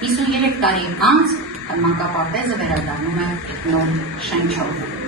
53 տարի անց մանկապարտեզը վերադառնում է նոր շնչով։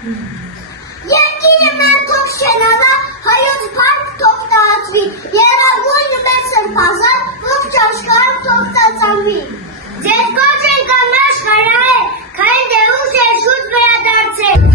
Երկիրը մեր թող շենանա, հայոց բարկ թող տարածվի, երագույնը մեր սրբազան, ողջ աշխարհը թող ծածանվի։ Ձեզ կոչ ենք ամեն աշխարհայել, քային դեղուս և շուտ վերադարձել։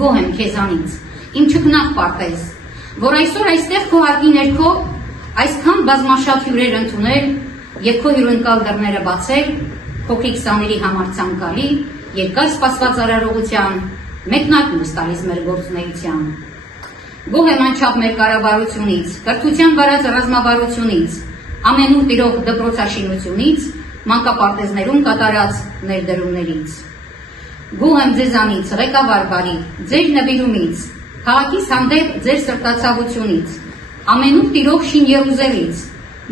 Գոհ եմ քեզանից, իմ չքնաղ պարտեզ, որ այսօր այստեղ քո հարկի ներքո այսքան բազմաշատ հյուրեր ընդունել և քո հյուրընկալ դռները բացել, փոքրիկ սաների համար ցանկալի երկար սպասված արարողության մեկնարկն ստալիս մեր գործունեության։ Գոհ եմ անչափ մեր կառավարությունից, կրթության վարած ռազմավարությունից, ամենուր տիրող դպրոցաշինությունից, մանկապարտեզներում կատարած ներդրումներից։ Գոհ եմ ձեզանից, ղեկավար բարի, ձեր նվիրումից, քաղաքիս հանդեպ ձեր սրտացավությունից, ամենուր տիրող Շին Երուսաղեմից,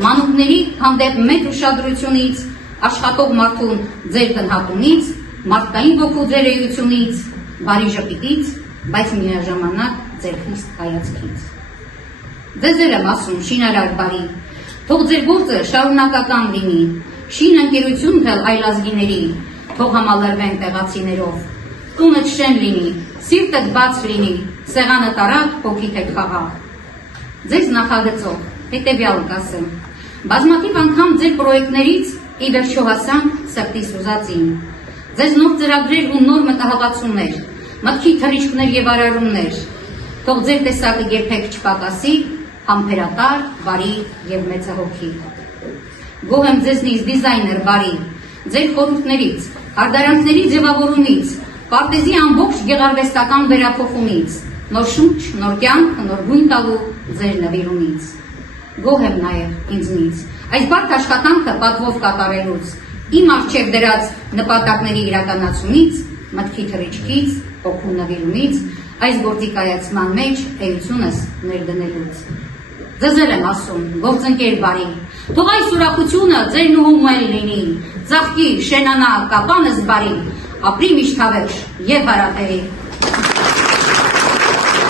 մանուկների հանդեպ մեծ ուշադրությունից, աշխատող մարդուն ձեր գնահատումից, մարդկային ոգու ձեր էությունից, բարի ժպիտից, բայց միաժամանակ ձեր խիստ հայացքից։ Ձեզ եմ ասում, շինարար բարի, թող ձեր գործը շարունակական լինի, շին ընկերություն թել այլազգիների, թող համալրվեն տեղացիներով, տունդ շեն լինի, սիրտդ բաց լինի, սեղանը տարակ, հոգիդ հետ խաղաղ։ Ձեզ նախագծող, հետևյալ կասեմ, բազմաթիվ անգամ ձեր պրոյեկտներից ի վերջո հասան սրտիս ուզածին։ Ձեզ նոր ծրագրեր ու նոր մտահղացումներ, մտքի թռիչքներ եւ արարումներ, թող ձեր տեսակը երբեք չպակասի, համբերատար, բարի եւ մեծահոգի։ Գոհ եմ ձեզնից դիզայներ բարի, ձեր խորհուրդներից, հարդարանքների ձևավորումից, պարտեզի ամբողջ գեղարվեստական վերափոխումից, նոր շունչ, նոր կյանք, նոր գույն տալու ձեր նվիրումից։ Գոհ եմ նաեւ ինձնից, այս բարդ աշխատանքը պատվով կատարելուց, իմ առջև դրած նպատակների իրականացումից, մտքի թռիչքից, հոգու նվիրումից, այս գործի կայացման մեջ էությունս ներդնելուց։ Ձեզ եմ ասում, գործընկեր բարի, թող այս ուրախությունը ձեր նուհում էլ լինի, ծաղկի, շենանա, կապանս բարի, ապրի միշտ հավերժ եւ հարատերի։